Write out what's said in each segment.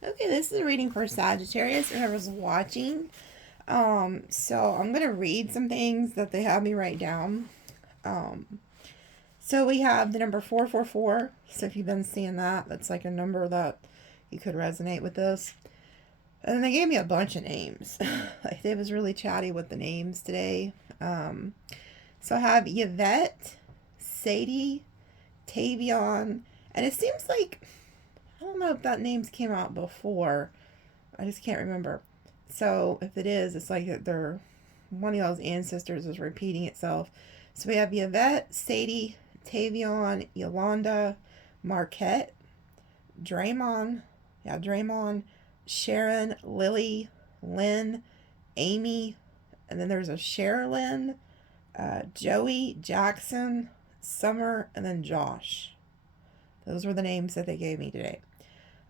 Okay, this is a reading for Sagittarius, whoever's watching. So I'm gonna read some things that they have me write down. Um, so we have the number 444. So if you've been seeing that, that's like a number that you could resonate with this. And they gave me a bunch of names. Like they was really chatty with the names today. Um, so I have Yvette, Sadie, Tavion, and it seems like I don't know if that names came out before. I just can't remember. So if it is, it's like they're one of y'all's ancestors is repeating itself. So we have Yvette, Sadie, Tavion, Yolanda, Marquette, Draymond, Draymond, Sharon, Lily, Lynn, Amy, and then there's a Sherilyn, Joey, Jackson, Summer, and then Josh. Those were the names that they gave me today.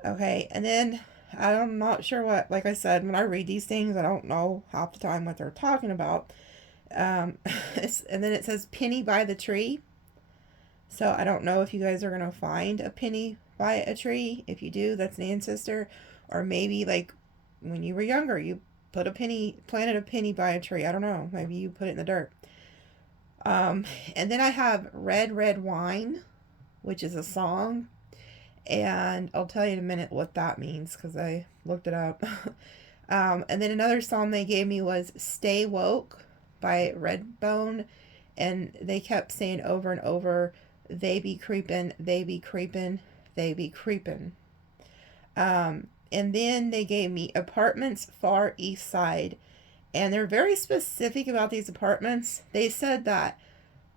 Okay, and then I'm not sure what, like I said, when I read these things, I don't know half the time what they're talking about. Um, and then it says penny by the tree. So I don't know if you guys are going to find a penny by a tree. If you do, that's an ancestor. Or maybe like when you were younger, you planted a penny by a tree. I don't know. Maybe you put it in the dirt. And then I have Red, Red Wine, which is a song. And I'll tell you in a minute what that means because I looked it up. And then another song they gave me was Stay Woke by Redbone. And they kept saying over and over, they be creepin', they be creepin', they be creepin'. And then they gave me Apartments Far East Side. And they're very specific about these apartments. They said that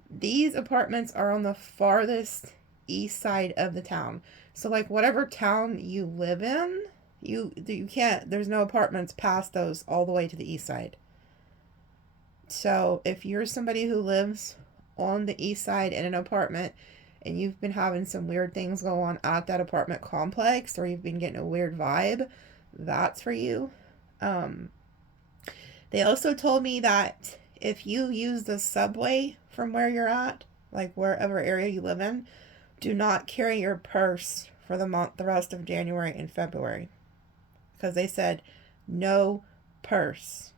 these apartments are on the farthest east side of the town. So like whatever town you live in, you can't, there's no apartments past those all the way to the east side. So if you're somebody who lives on the east side in an apartment and you've been having some weird things go on at that apartment complex, or you've been getting a weird vibe, that's for you. Um, they also told me that if you use the subway from where you're at, like wherever area you live in, do not carry your purse for the rest of January and February. Because they said no purse.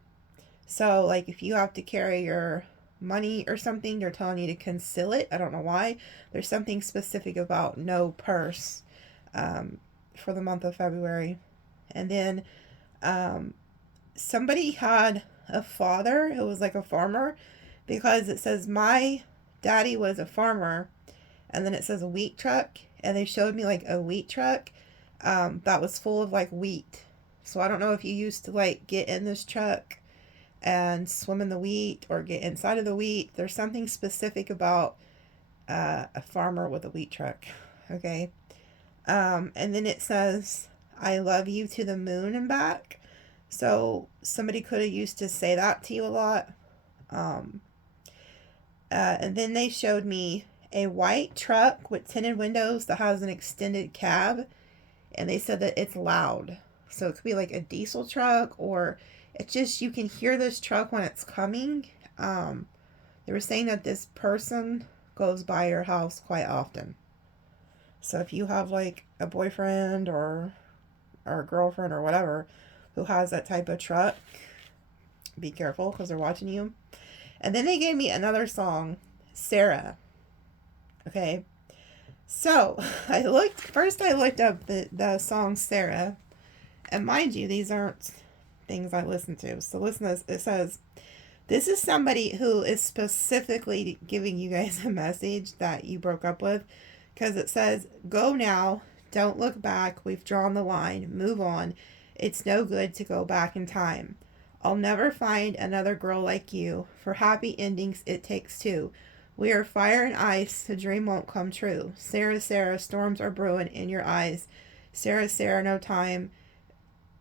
So, like, if you have to carry your money or something, they're telling you to conceal it. I don't know why. There's something specific about no purse for the month of February. And then somebody had a father who was like a farmer because it says my daddy was a farmer, and then it says a wheat truck, and they showed me like a wheat truck that was full of like wheat. So I don't know if you used to like get in this truck and swim in the wheat or get inside of the wheat. There's something specific about a farmer with a wheat truck. Okay. And then it says, I love you to the moon and back. So somebody could have used to say that to you a lot. And then they showed me a white truck with tinted windows that has an extended cab. And they said that it's loud. So it could be like a diesel truck, or it's just you can hear this truck when it's coming. They were saying that this person goes by your house quite often. So if you have like a boyfriend or a girlfriend or whatever who has that type of truck, be careful because they're watching you. And then they gave me another song, Sarah. Okay. So I looked up the song Sarah. And mind you, these aren't things I listen to. So listen to this. It says, this is somebody who is specifically giving you guys a message that you broke up with. Because it says, go now. Don't look back. We've drawn the line. Move on. It's no good to go back in time. I'll never find another girl like you. For happy endings, it takes two. We are fire and ice. The dream won't come true. Sarah, Sarah, storms are brewing in your eyes. Sarah, Sarah, no time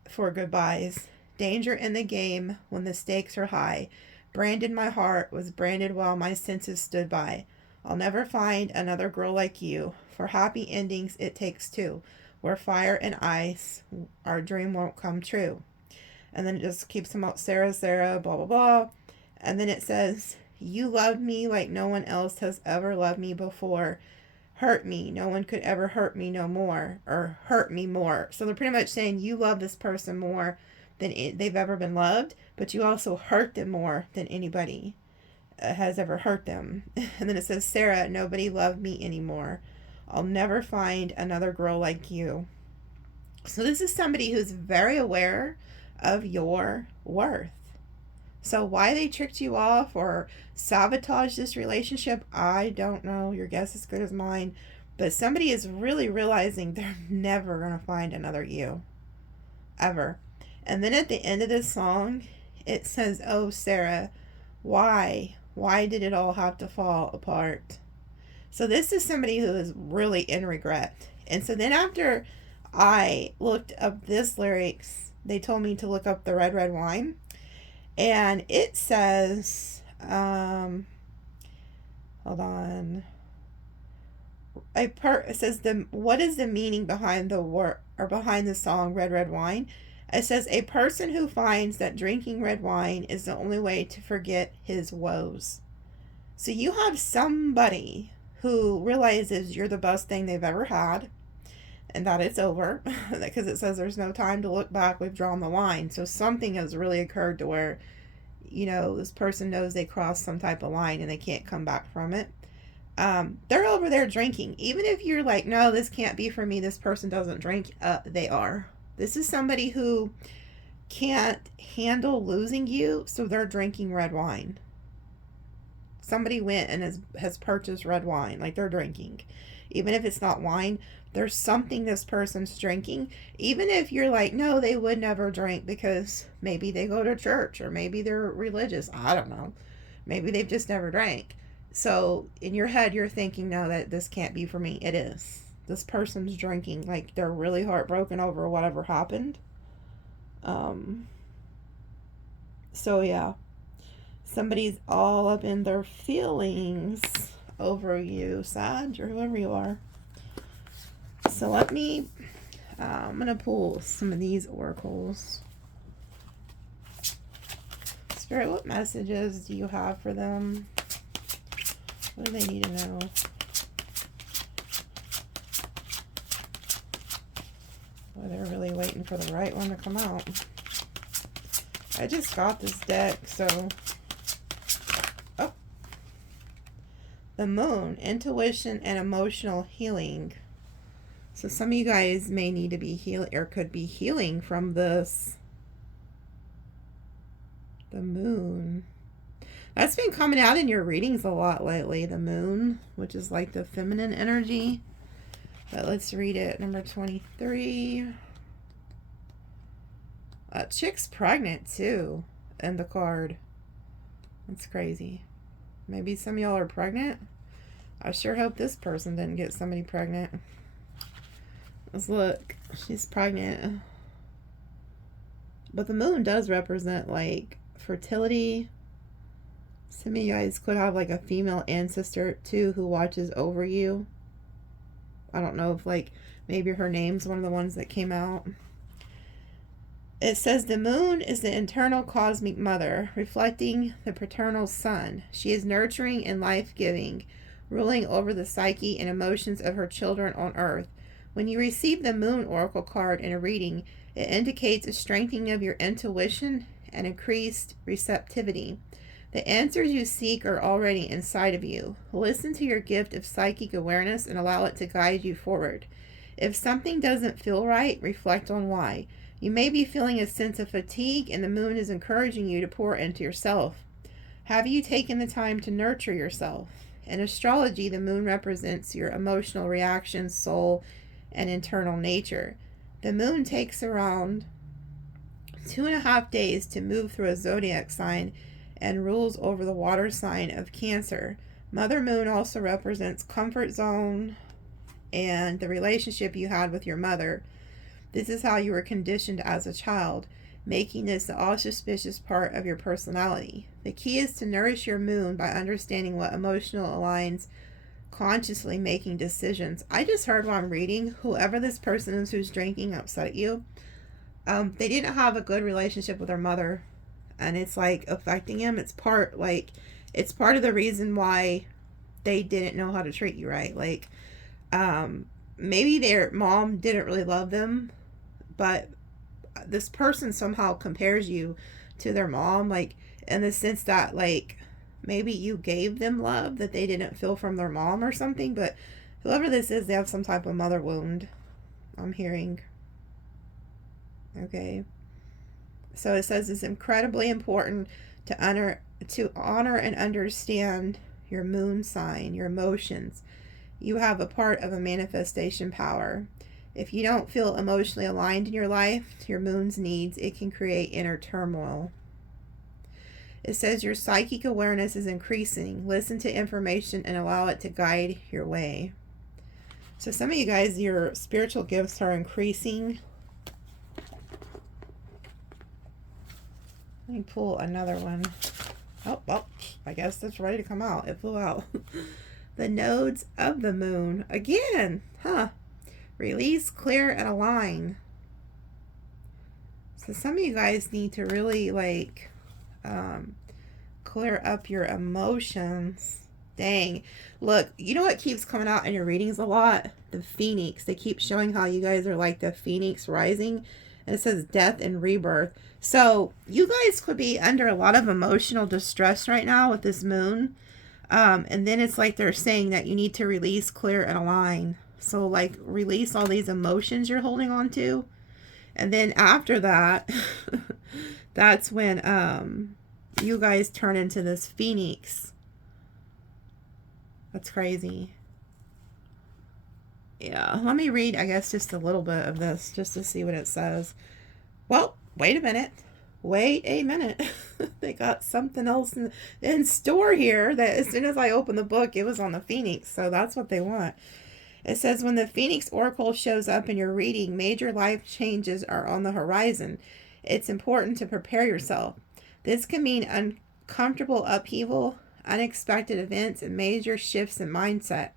for goodbyes. Danger in the game when the stakes are high. Branded my heart was branded while my senses stood by. I'll never find another girl like you. For happy endings, it takes two. We're fire and ice. Our dream won't come true. And then it just keeps them out, Sarah, Sarah, blah, blah, blah. And then it says, you loved me like no one else has ever loved me before. hurt me. No one could ever hurt me no more, or hurt me more. So they're pretty much saying you love this person more than they've ever been loved, but you also hurt them more than anybody has ever hurt them. And then it says, Sarah, nobody loved me anymore. I'll never find another girl like you. So this is somebody who's very aware of your worth. So why they tricked you off or sabotaged this relationship, I don't know. Your guess is as good as mine. But somebody is really realizing they're never going to find another you. Ever. And then at the end of this song, it says, oh, Sarah, why? Why did it all have to fall apart? So this is somebody who is really in regret. And so then after I looked up this lyrics, they told me to look up the Red, Red Wine. And it says, hold on. It says, what is the meaning behind the word, or behind the song Red, Red Wine? It says, a person who finds that drinking red wine is the only way to forget his woes. So you have somebody who realizes you're the best thing they've ever had, and that it's over, because it says there's no time to look back, we've drawn the line. So something has really occurred to where, you know, this person knows they crossed some type of line and they can't come back from it. They're over there drinking. Even if you're like, no, this can't be for me, this person doesn't drink, they are. This is somebody who can't handle losing you, so they're drinking red wine. Somebody went and has purchased red wine, like they're drinking. Even if it's not wine, there's something this person's drinking. Even if you're like, no, they would never drink because maybe they go to church or maybe they're religious. I don't know. Maybe they've just never drank. So in your head, you're thinking, no, that this can't be for me. It is. This person's drinking. Like they're really heartbroken over whatever happened. So yeah. Somebody's all up in their feelings over you, Sag, or whoever you are. So let me, I'm going to pull some of these oracles. Spirit, what messages do you have for them? What do they need to know? Well, they're really waiting for the right one to come out. I just got this deck, so... Oh. The Moon, intuition and emotional healing. So some of you guys may need to be healing, or could be healing from this. The Moon. That's been coming out in your readings a lot lately. The Moon, which is like the feminine energy. But let's read it. Number 23. Chick's pregnant too in the card. That's crazy. Maybe some of y'all are pregnant. I sure hope this person didn't get somebody pregnant. Let's look. She's pregnant. But the Moon does represent like fertility. Some of you guys could have like a female ancestor too who watches over you. I don't know if like maybe her name's one of the ones that came out. It says the Moon is the internal cosmic mother, reflecting the paternal son. She is nurturing and life-giving, ruling over the psyche and emotions of her children on earth. When you receive the Moon Oracle card in a reading, it indicates a strengthening of your intuition and increased receptivity. The answers you seek are already inside of you. Listen to your gift of psychic awareness and allow it to guide you forward. If something doesn't feel right, reflect on why. You may be feeling a sense of fatigue, and the Moon is encouraging you to pour into yourself. Have you taken the time to nurture yourself? In astrology, the Moon represents your emotional reactions, soul, and internal nature. The Moon takes around 2.5 days to move through a zodiac sign and rules over the water sign of Cancer. Mother Moon also represents comfort zone and the relationship you had with your mother. This is how you were conditioned as a child, making this the auspicious part of your personality. The key is to nourish your Moon by understanding what emotional aligns, consciously making decisions. I just heard while I'm reading, whoever this person is who's drinking upset you, they didn't have a good relationship with their mother, and it's like affecting him. It's part of the reason why they didn't know how to treat you right. Like, Maybe their mom didn't really love them, but this person somehow compares you to their mom, like in the sense that like maybe you gave them love that they didn't feel from their mom or something. But whoever this is, they have some type of mother wound, I'm hearing. Okay, so it says it's incredibly important to honor and understand your moon sign, your emotions. You have a part of a manifestation power. If you don't feel emotionally aligned in your life to your moon's needs, it can create inner turmoil. It says your psychic awareness is increasing. Listen to information and allow it to guide your way. So some of you guys, your spiritual gifts are increasing. Let me pull another one. Oh, well, I guess it's ready to come out. It flew out. The nodes of the moon. Again, huh? Release, clear, and align. So some of you guys need to really like clear up your emotions. Dang. Look, you know what keeps coming out in your readings a lot? The Phoenix. They keep showing how you guys are like the Phoenix rising. And it says death and rebirth. So you guys could be under a lot of emotional distress right now with this moon. And then it's like they're saying that you need to release, clear, and align. So like release all these emotions you're holding on to. And then after that, that's when you guys turn into this Phoenix. That's crazy. Yeah, let me read, I guess, just a little bit of this just to see what it says. Well, wait a minute. Wait a minute. They got something else in store here that as soon as I opened the book, it was on the Phoenix. So that's what they want. It says, when the Phoenix Oracle shows up in your reading, major life changes are on the horizon. It's important to prepare yourself. This can mean uncomfortable upheaval, unexpected events, and major shifts in mindset.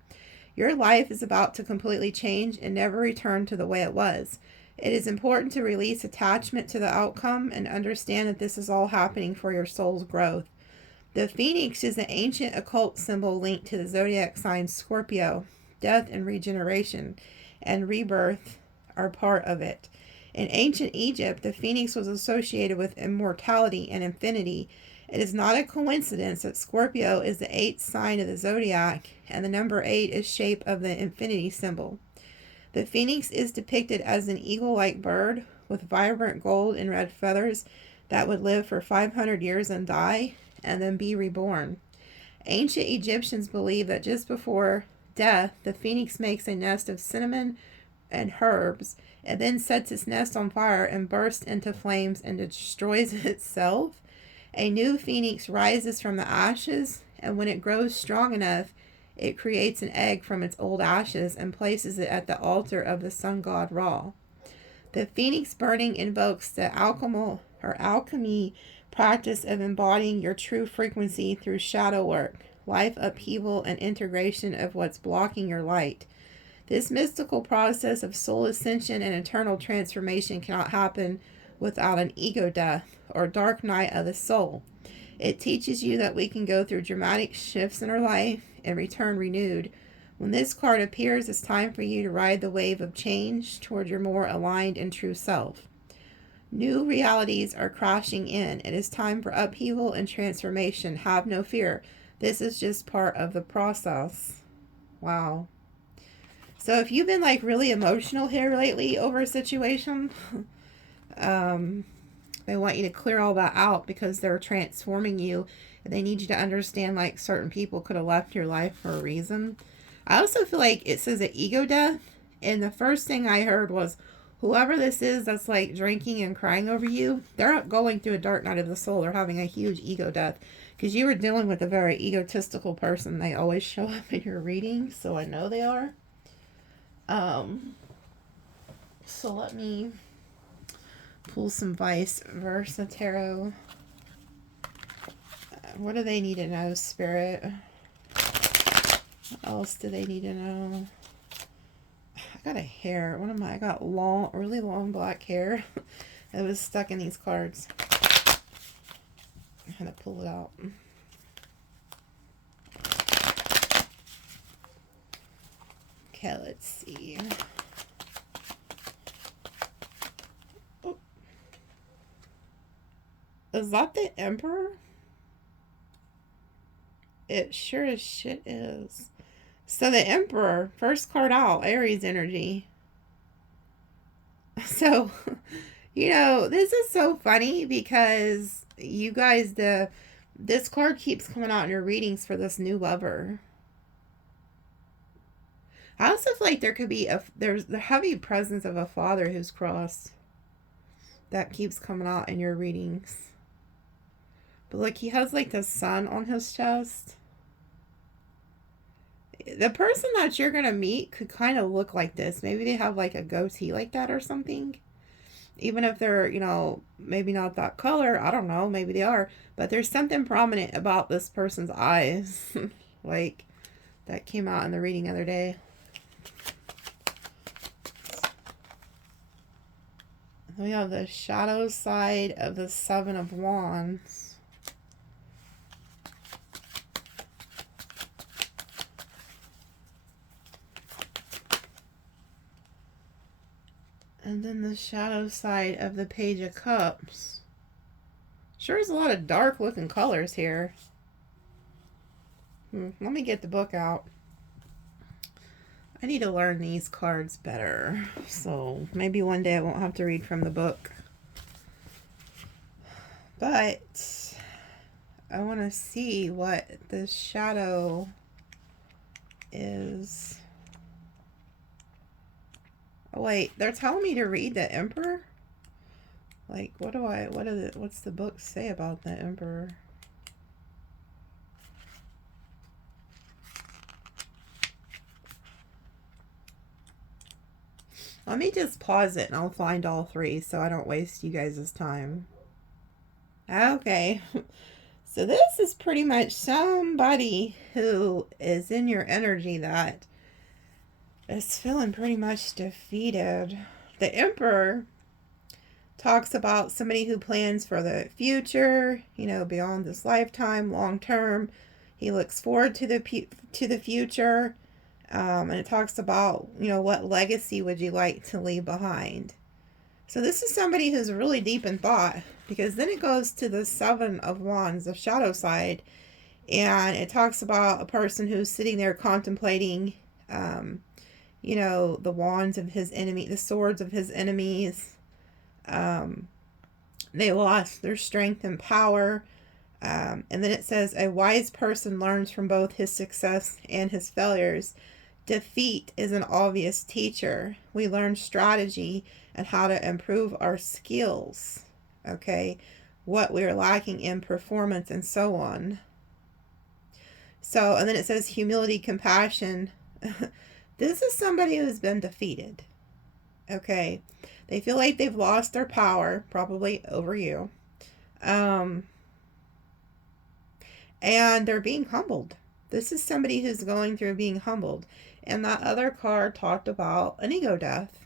Your life is about to completely change and never return to the way it was. It is important to release attachment to the outcome and understand that this is all happening for your soul's growth. The Phoenix is an ancient occult symbol linked to the zodiac sign Scorpio. Death and regeneration and rebirth are part of it. In ancient Egypt, the Phoenix was associated with immortality and infinity. It is not a coincidence that Scorpio is the 8th sign of the zodiac, and the number 8 is shape of the infinity symbol. The Phoenix is depicted as an eagle-like bird with vibrant gold and red feathers that would live for 500 years and die, and then be reborn. Ancient Egyptians believed that just before death, the Phoenix makes a nest of cinnamon and herbs, and then sets its nest on fire and bursts into flames and destroys itself. A new Phoenix rises from the ashes, and when it grows strong enough, it creates an egg from its old ashes and places it at the altar of the sun god Ra. The Phoenix burning invokes the alchemy practice of embodying your true frequency through shadow work, life upheaval, and integration of what's blocking your light. This mystical process of soul ascension and eternal transformation cannot happen without an ego death or dark night of the soul. It teaches you that we can go through dramatic shifts in our life and return renewed. When this card appears, it's time for you to ride the wave of change toward your more aligned and true self. New realities are crashing in. It is time for upheaval and transformation. Have no fear. This is just part of the process. Wow. So if you've been like really emotional here lately over a situation, they want you to clear all that out because they're transforming you. And they need you to understand like certain people could have left your life for a reason. I also feel like it says an ego death. And the first thing I heard was whoever this is that's like drinking and crying over you, they're going through a dark night of the soul. They're having a huge ego death. Because you were dealing with a very egotistical person. They always show up in your reading. So I know they are. So let me pull some vice versa tarot. What do they need to know, Spirit? What else do they need to know? I got a hair. I got long, really long black hair. It was stuck in these cards. I had to pull it out. Okay, let's see. Oh. Is that the Emperor? It sure as shit is. So the Emperor, first card out, Aries energy. So, you know, this is so funny because you guys, this card keeps coming out in your readings for this new lover. I also feel like there could be there's the heavy presence of a father who's crossed that keeps coming out in your readings. But look, he has like the sun on his chest. The person that you're going to meet could kind of look like this. Maybe they have like a goatee like that or something. Even if they're, you know, maybe not that color. I don't know. Maybe they are. But there's something prominent about this person's eyes. Like, that came out in the reading the other day. We have the shadow side of the Seven of Wands. And then the shadow side of the Page of Cups. Sure is a lot of dark looking colors here. Let me get the book out. I need to learn these cards better. So maybe one day I won't have to read from the book. But I want to see what the shadow is. Oh wait, they're telling me to read the Emperor? Like, what's the book say about the Emperor? Let me just pause it and I'll find all three so I don't waste you guys' time. Okay. So this is pretty much somebody who is in your energy that is feeling pretty much defeated. The Emperor talks about somebody who plans for the future, you know, beyond this lifetime, long term. He looks forward to the future. And it talks about, you know, what legacy would you like to leave behind? So this is somebody who's really deep in thought, because then it goes to the Seven of Wands, the shadow side, and it talks about a person who's sitting there contemplating, you know, the wands of his enemy, the swords of his enemies. They lost their strength and power. And then it says, a wise person learns from both his success and his failures. Defeat is an obvious teacher. We learn strategy and how to improve our skills. Okay, what we're lacking in performance and so on. So, and then it says humility, compassion. This is somebody who's been defeated. Okay, they feel like they've lost their power, probably over you. And they're being humbled. This is somebody who's going through being humbled. And that other card talked about an ego death.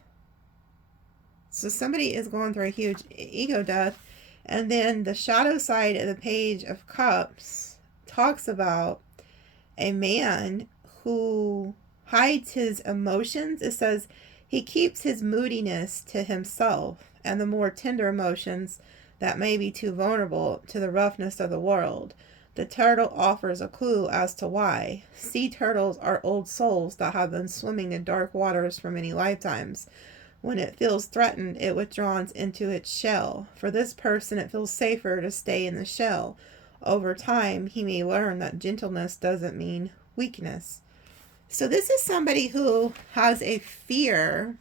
So somebody is going through a huge ego death. And then the shadow side of the Page of Cups talks about a man who hides his emotions. It says he keeps his moodiness to himself and the more tender emotions that may be too vulnerable to the roughness of the world. The turtle offers a clue as to why. Sea turtles are old souls that have been swimming in dark waters for many lifetimes. When it feels threatened, it withdraws into its shell. For this person, it feels safer to stay in the shell. Over time, he may learn that gentleness doesn't mean weakness. So this is somebody who has a fear.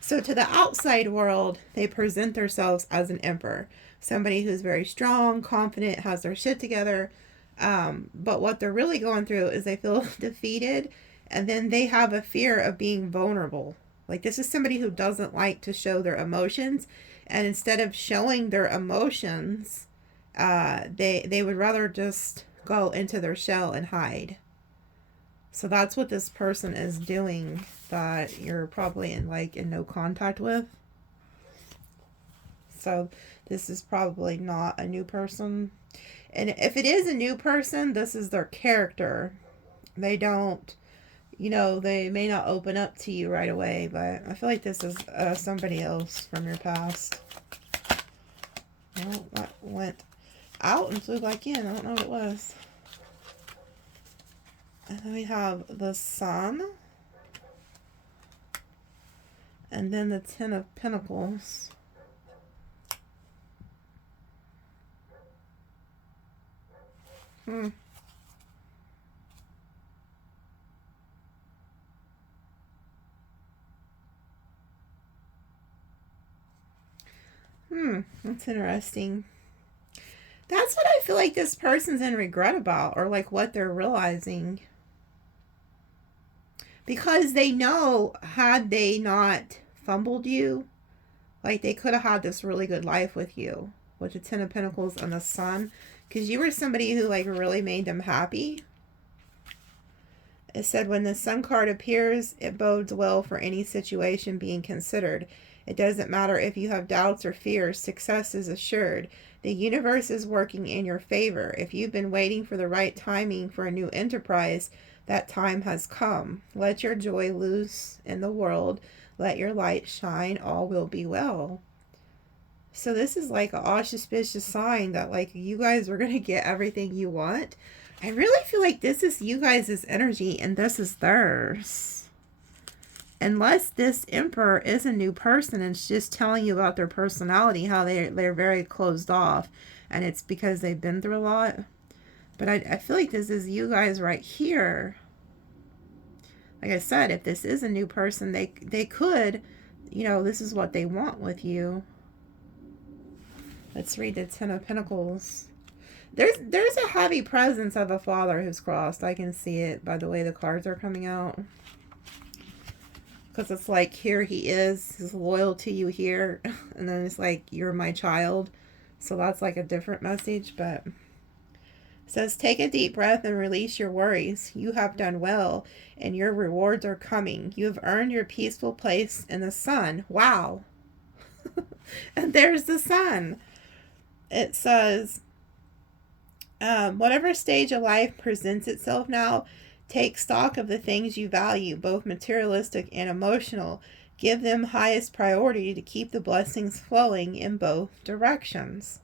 So to the outside world, they present themselves as an emperor. Somebody who's very strong, confident, has their shit together. But what they're really going through is they feel defeated, and then they have a fear of being vulnerable. Like, this is somebody who doesn't like to show their emotions, and instead of showing their emotions, they would rather just go into their shell and hide. So that's what this person is doing that you're probably in no contact with. So this is probably not a new person. And if it is a new person, this is their character. They don't, you know, they may not open up to you right away, but I feel like this is somebody else from your past. Well, that went out and flew back in. I don't know what it was. And then we have the Sun. And then the Ten of Pentacles. That's interesting. That's what I feel like this person's in regret about, or like what they're realizing. Because they know, had they not fumbled you, like they could have had this really good life with you. With the Ten of Pentacles and the Sun. Because you were somebody who like really made them happy. It said when the Sun card appears, it bodes well for any situation being considered. It doesn't matter if you have doubts or fears, success is assured. The universe is working in your favor. If you've been waiting for the right timing for a new enterprise, that time has come. Let your joy loose in the world. Let your light shine. All will be well. So this is like an auspicious sign that like you guys are going to get everything you want. I really feel like this is you guys' energy and this is theirs. Unless this Emperor is a new person and it's just telling you about their personality, how they're very closed off. And it's because they've been through a lot. But I feel like this is you guys right here. Like I said, if this is a new person, they could, you know, this is what they want with you. Let's read the Ten of Pentacles. There's a heavy presence of a father who's crossed. I can see it by the way the cards are coming out. Because it's like, here he is. He's loyal to you here. And then it's like, you're my child. So that's like a different message. But it says, take a deep breath and release your worries. You have done well. And your rewards are coming. You have earned your peaceful place in the sun. Wow. And there's the Sun. It says, whatever stage of life presents itself now, take stock of the things you value, both materialistic and emotional. Give them highest priority to keep the blessings flowing in both directions.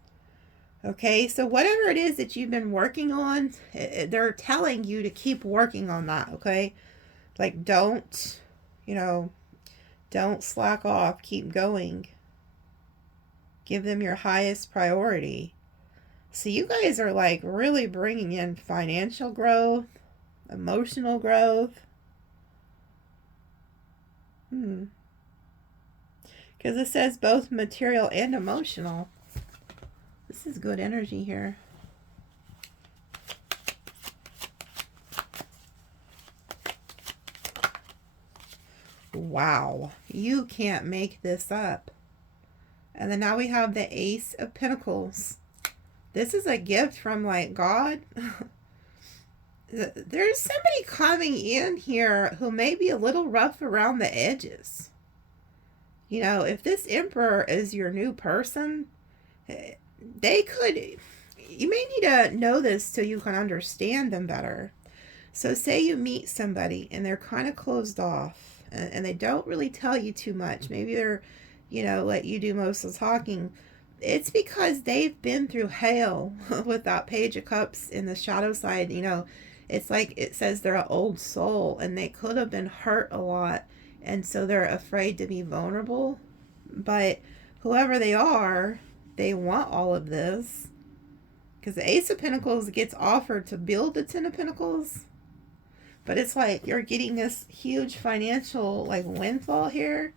Okay, so whatever it is that you've been working on, they're telling you to keep working on that, okay? Like, don't, you know, don't slack off. Keep going. Give them your highest priority. So you guys are like really bringing in financial growth, emotional growth. Because it says both material and emotional. This is good energy here. Wow. You can't make this up. And then now we have the Ace of Pentacles. This is a gift from like God. There's somebody coming in here who may be a little rough around the edges. You know, if this Emperor is your new person, they could, you may need to know this so you can understand them better. So say you meet somebody and they're kind of closed off and they don't really tell you too much. Maybe they're, you know, let you do most of the talking. It's because they've been through hell with that Page of Cups in the shadow side, you know. It's like it says they're an old soul and they could have been hurt a lot. And so they're afraid to be vulnerable. But whoever they are, they want all of this. Because the Ace of Pentacles gets offered to build the Ten of Pentacles. But it's like you're getting this huge financial like windfall here.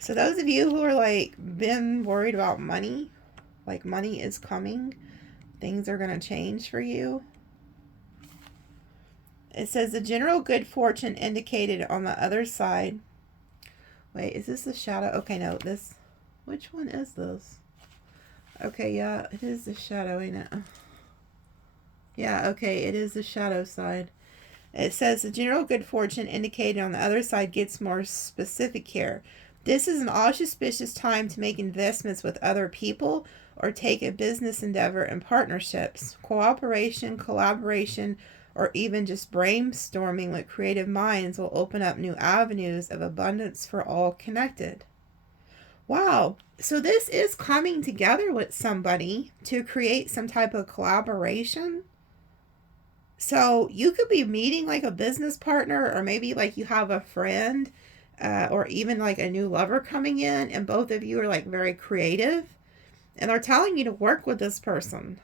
So those of you who are like been worried about money, like money is coming. Things are going to change for you. It says the general good fortune indicated on the other side. Wait, is this the shadow? Okay, no, this. Which one is this? Okay, yeah, it is the shadow, ain't it? Yeah, okay, it is the shadow side. It says the general good fortune indicated on the other side gets more specific here. This is an auspicious time to make investments with other people or take a business endeavor in partnerships, cooperation, collaboration, or even just brainstorming with creative minds will open up new avenues of abundance for all connected. Wow. So this is coming together with somebody to create some type of collaboration. So you could be meeting like a business partner, or maybe like you have a friend, or even like a new lover coming in, and both of you are like very creative, and they're telling you to work with this person.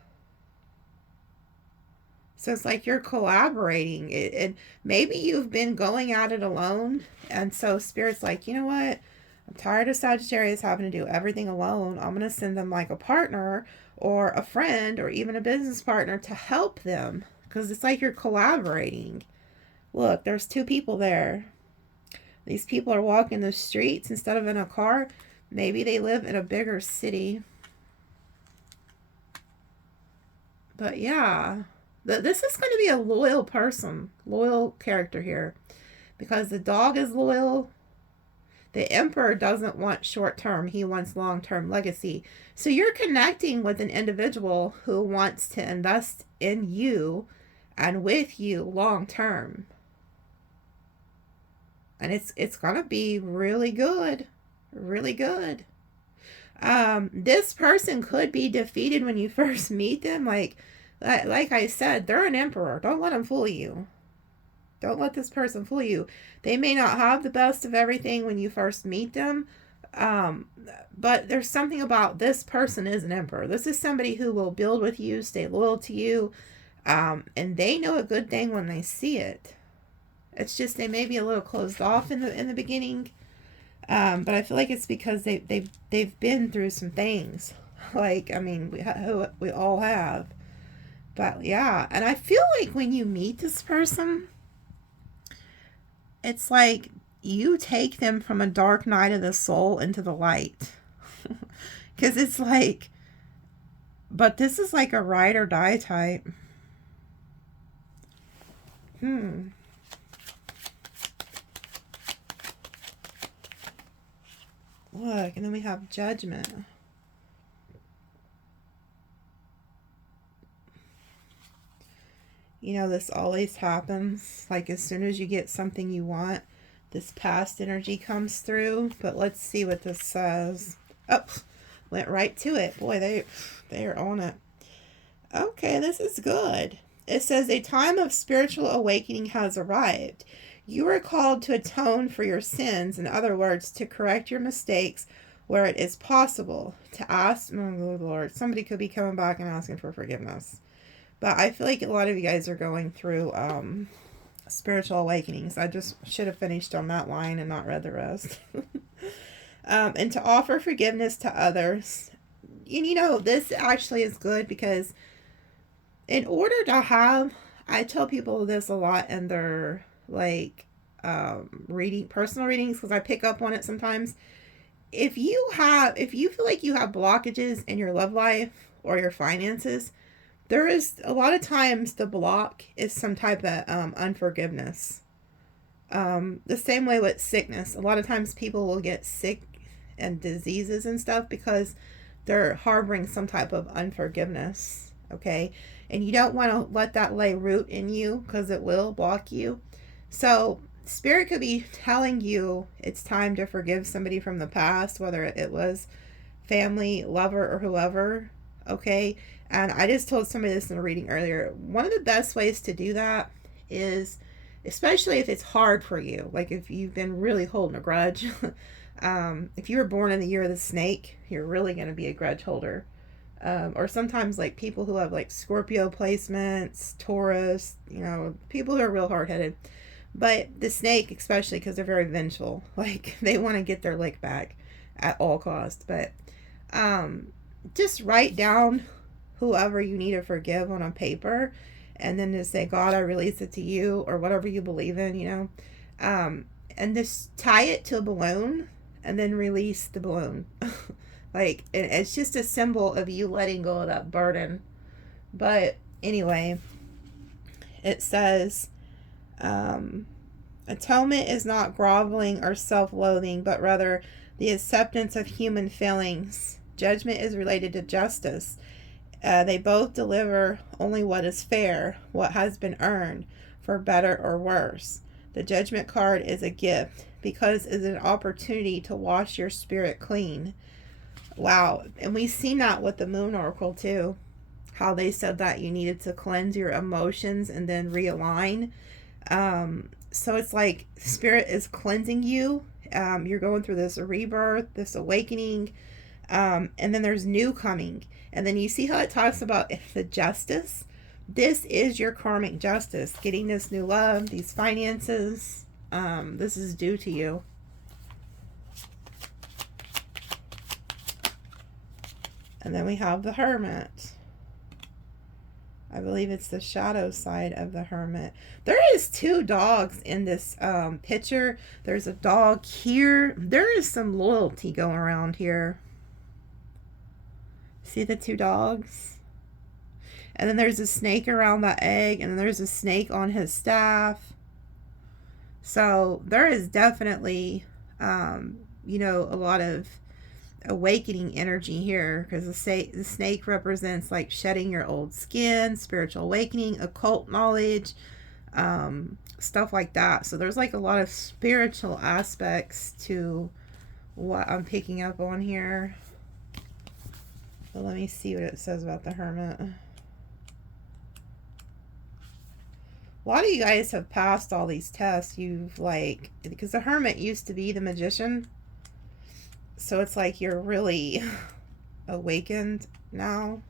So it's like you're collaborating, and maybe you've been going at it alone, and so Spirit's like, you know what? I'm tired of Sagittarius having to do everything alone. I'm going to send them like a partner or a friend or even a business partner to help them, because it's like you're collaborating. Look, there's two people there. These people are walking the streets instead of in a car. Maybe they live in a bigger city. But yeah, this is going to be a loyal person, loyal character here, because the dog is loyal. The Emperor doesn't want short-term. He wants long-term legacy. So you're connecting with an individual who wants to invest in you and with you long-term. And it's going to be really good. Really good. This person could be defeated when you first meet them. Like I said, they're an Emperor. Don't let them fool you. Don't let this person fool you. They may not have the best of everything when you first meet them, but there's something about this person is an Emperor. This is somebody who will build with you, stay loyal to you, and they know a good thing when they see it. It's just they may be a little closed off in the beginning, but I feel like it's because they've been through some things. Like, I mean, we all have. But yeah, and I feel like when you meet this person, it's like you take them from a dark night of the soul into the light. Because it's like, but this is like a ride or die type. Look, and then we have Judgment. You know, this always happens. Like, as soon as you get something you want, this past energy comes through. But let's see what this says. Oh, went right to it. Boy, they're on it. Okay, this is good. It says, a time of spiritual awakening has arrived. You are called to atone for your sins. In other words, to correct your mistakes where it is possible. To ask, oh Lord, somebody could be coming back and asking for forgiveness. But I feel like a lot of you guys are going through spiritual awakenings. I just should have finished on that line and not read the rest. And to offer forgiveness to others. And you know, this actually is good because in order to have, I tell people this a lot in their like personal readings, because I pick up on it sometimes. If you feel like you have blockages in your love life or your finances, there is a lot of times the block is some type of unforgiveness. The same way with sickness. A lot of times people will get sick and diseases and stuff because they're harboring some type of unforgiveness. Okay? And you don't want to let that lay root in you because it will block you. So Spirit could be telling you it's time to forgive somebody from the past, whether it was family, lover, or whoever. Okay? And I just told somebody this in a reading earlier. One of the best ways to do that is, especially if it's hard for you, like if you've been really holding a grudge, if you were born in the year of the snake, you're really going to be a grudge holder. Or sometimes like people who have like Scorpio placements, Taurus, you know, people who are real hard-headed. But the snake, especially because they're very vengeful, like they want to get their lick back at all costs. But just write down whoever you need to forgive on a paper, and then just say, God, I release it to you, or whatever you believe in, you know, and just tie it to a balloon and then release the balloon. Like, it's just a symbol of you letting go of that burden. But anyway, it says, atonement is not groveling or self-loathing, but rather the acceptance of human failings. Judgment is related to justice. They both deliver only what is fair, what has been earned, for better or worse. The Judgment card is a gift because it's an opportunity to wash your spirit clean. Wow. And we've seen that with the Moon Oracle too. How they said that you needed to cleanse your emotions and then realign. So it's like spirit is cleansing you. You're going through this rebirth, this awakening, and then there's new coming. And then you see how it talks about the justice. This is your karmic justice, getting this new love, these finances. This is due to you. And then we have the Hermit. I believe it's the shadow side of the Hermit. There is 2 dogs in this picture. There's a dog here. There is some loyalty going around here. See the 2 dogs? And then there's a snake around that egg. And then there's a snake on his staff. So there is definitely, you know, a lot of awakening energy here, because the snake represents like shedding your old skin, spiritual awakening, occult knowledge, stuff like that. So there's like a lot of spiritual aspects to what I'm picking up on here. But let me see what it says about the Hermit. A lot of you guys have passed all these tests. You've like, because the Hermit used to be the Magician. So it's like you're really awakened now.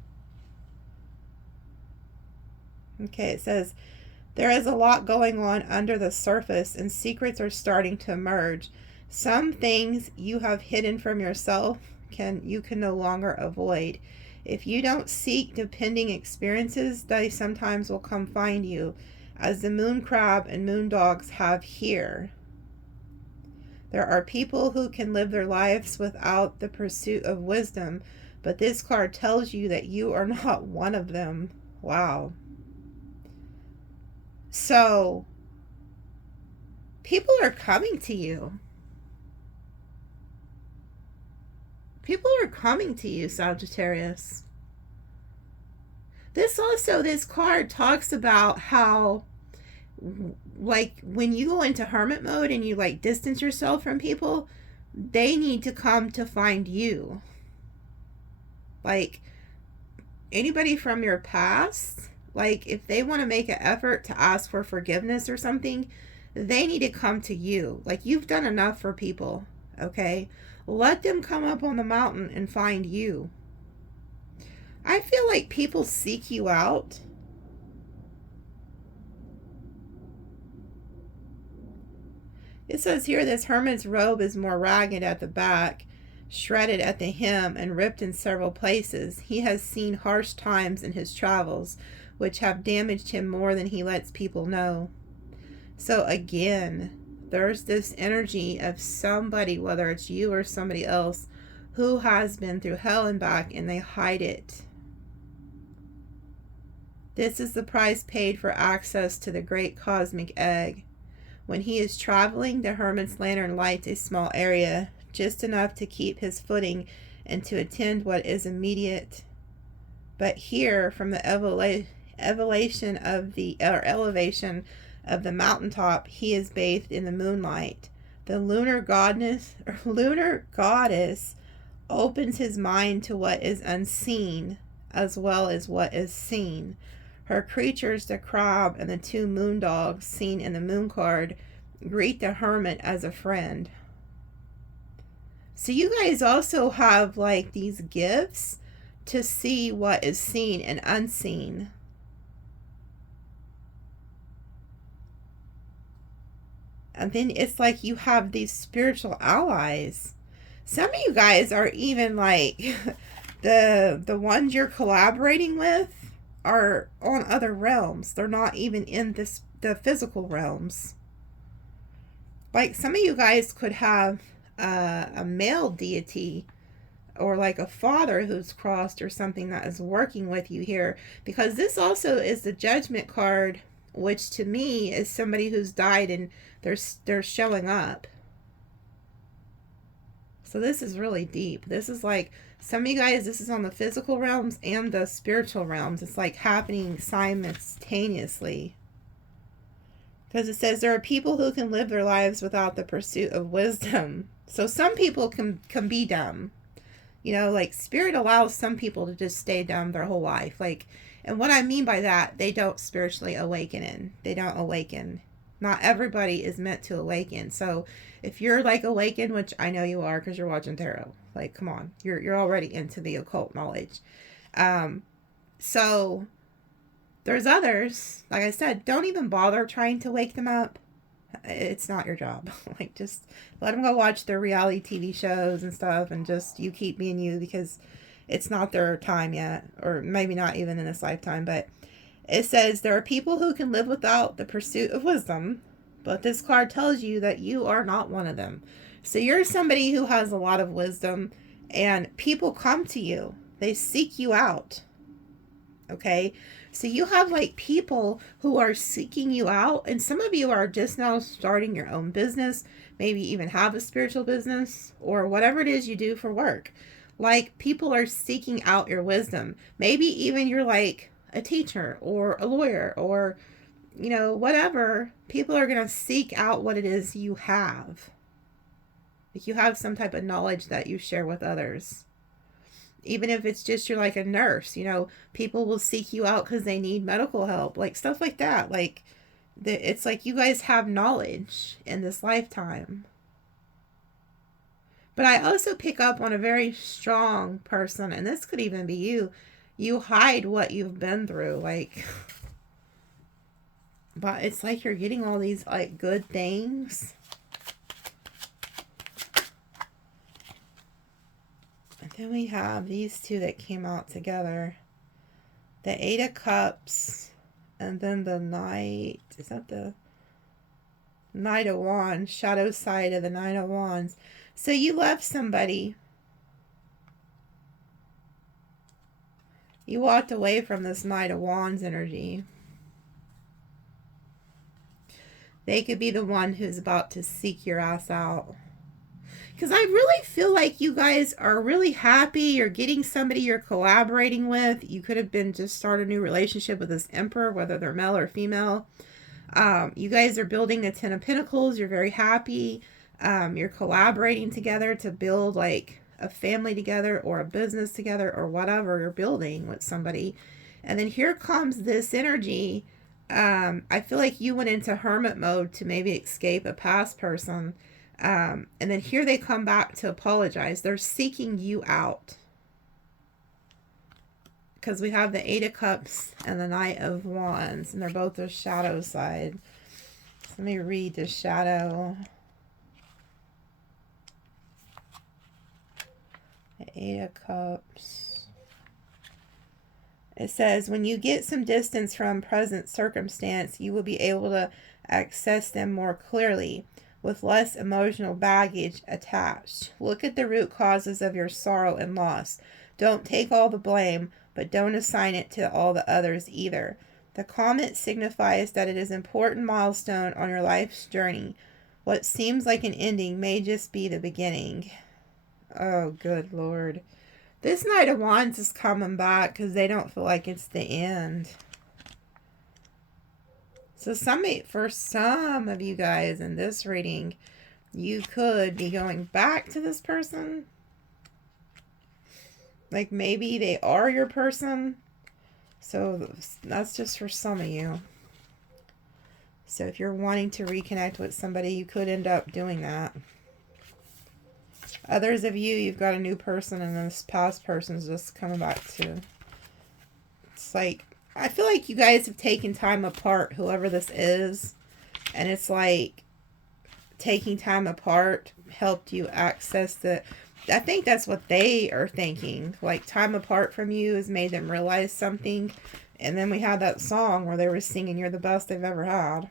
Okay, it says, there is a lot going on under the surface and secrets are starting to emerge. Some things you have hidden from yourself you can no longer avoid. If you don't seek depending experiences, they sometimes will come find you, as the moon crab and moon dogs have here. There are people who can live their lives without the pursuit of wisdom, but this card tells you that you are not one of them. Wow. So, people are coming to you. People are coming to you, Sagittarius. This card talks about how, like, when you go into hermit mode and you like distance yourself from people, they need to come to find you. Like, anybody from your past, like if they want to make an effort to ask for forgiveness or something, they need to come to you. Like, you've done enough for people, okay? Let them come up on the mountain and find you. I feel like people seek you out. It says here, this hermit's robe is more ragged at the back, shredded at the hem, and ripped in several places. He has seen harsh times in his travels, which have damaged him more than he lets people know. So again, there's this energy of somebody, whether it's you or somebody else, who has been through hell and back, and they hide it. This is the price paid for access to the great cosmic egg. When he is traveling, the hermit's lantern lights a small area, just enough to keep his footing and to attend what is immediate. But here, from the elevation of the mountaintop, he is bathed in the moonlight. The lunar goddess opens his mind to what is unseen as well as what is seen. Her creatures, the crab and the 2 moon dogs seen in the moon card, greet the hermit as a friend. So you guys also have like these gifts to see what is seen and unseen. And then it's like you have these spiritual allies. Some of you guys are even like the ones you're collaborating with are on other realms. They're not even in the physical realms. Like, some of you guys could have a male deity or like a father who's crossed or something that is working with you here, because this also is the Judgment card, which to me is somebody who's died and they're showing up. So this is really deep. This is like, some of you guys, this is on the physical realms and the spiritual realms. It's like happening simultaneously. Because it says there are people who can live their lives without the pursuit of wisdom. So some people can be dumb. You know, like spirit allows some people to just stay dumb their whole life. Like, and what I mean by that, they don't spiritually awaken in. They don't awaken. Not everybody is meant to awaken. So if you're like awakened, which I know you are because you're watching tarot, like, come on, you're already into the occult knowledge. So there's others, like I said, don't even bother trying to wake them up. It's not your job. Like, just let them go watch their reality TV shows and stuff, and just you keep being you, because it's not their time yet, or maybe not even in this lifetime. But it says there are people who can live without the pursuit of wisdom, but this card tells you that you are not one of them. So you're somebody who has a lot of wisdom, and people come to you. They seek you out. Okay? So you have like people who are seeking you out, and some of you are just now starting your own business, maybe even have a spiritual business, or whatever it is you do for work. Like, people are seeking out your wisdom. Maybe even you're like a teacher or a lawyer, or, you know, whatever. People are going to seek out what it is you have. Like, you have some type of knowledge that you share with others. Even if it's just you're like a nurse, you know, people will seek you out because they need medical help, like stuff like that. Like, it's like you guys have knowledge in this lifetime. But I also pick up on a very strong person, and this could even be you. You hide what you've been through, like, but it's like you're getting all these like good things. Then we have these two that came out together. The Eight of Cups, and then the Knight. Is that the Knight of Wands? Shadow side of the Knight of Wands. So you left somebody. You walked away from this Knight of Wands energy. They could be the one who's about to seek your ass out. Because I really feel like you guys are really happy. You're getting somebody you're collaborating with. You could have been just start a new relationship with this Emperor, whether they're male or female. You guys are building the Ten of Pentacles. You're very happy. You're collaborating together to build like a family together, or a business together, or whatever you're building with somebody. And then here comes this energy. I feel like you went into hermit mode to maybe escape a past person. And then here they come back to apologize. They're seeking you out. Because we have the Eight of Cups and the Knight of Wands. And they're both the shadow side. So let me read the shadow. The Eight of Cups. It says, when you get some distance from present circumstance, you will be able to access them more clearly, with less emotional baggage attached. Look at the root causes of your sorrow and loss. Don't take all the blame, but don't assign it to all the others either. The comet signifies that it is an important milestone on your life's journey. What seems like an ending may just be the beginning. Oh, good Lord. This Knight of Wands is coming back because they don't feel like it's the end. So for some of you guys in this reading, you could be going back to this person. Like, maybe they are your person. So that's just for some of you. So if you're wanting to reconnect with somebody, you could end up doing that. Others of you, you've got a new person, and this past person's just coming back to. It's like, I feel like you guys have taken time apart, whoever this is. And it's like taking time apart helped you access the... I think that's what they are thinking. Like, time apart from you has made them realize something. And then we had that song where they were singing, "You're the best they've ever had."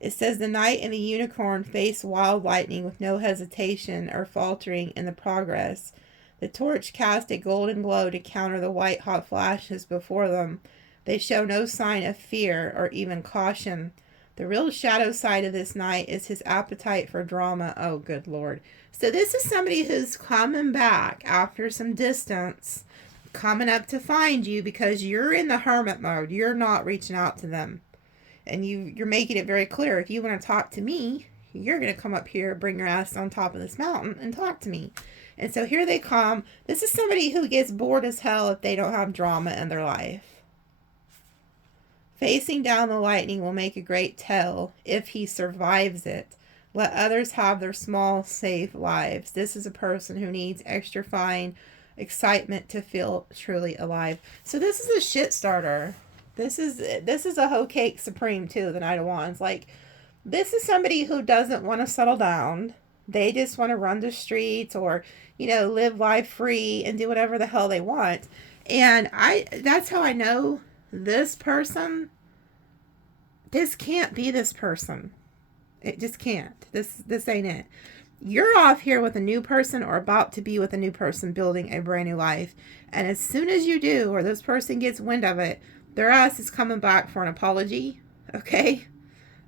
It says, the Knight and the Unicorn face wild lightning with no hesitation or faltering in the progress. The torch cast a golden glow to counter the white-hot flashes before them. They show no sign of fear or even caution. The real shadow side of this Knight is his appetite for drama. Oh, good Lord. So this is somebody who's coming back after some distance, coming up to find you because you're in the hermit mode. You're not reaching out to them. And you're making it very clear, if you want to talk to me, you're going to come up here, bring your ass on top of this mountain and talk to me. And so here they come. This is somebody who gets bored as hell if they don't have drama in their life. Facing down the lightning will make a great tell if he survives it. Let others have their small, safe lives. This is a person who needs extra fine excitement to feel truly alive. So this is a shit starter. This is a hoe cake supreme too, the Knight of Wands. Like, this is somebody who doesn't want to settle down. They just want to run the streets or, you know, live life free and do whatever the hell they want. And that's how I know this person, this can't be this person. It just can't. This ain't it. You're off here with a new person or about to be with a new person building a brand new life. And as soon as you do, or this person gets wind of it, their ass is coming back for an apology. Okay?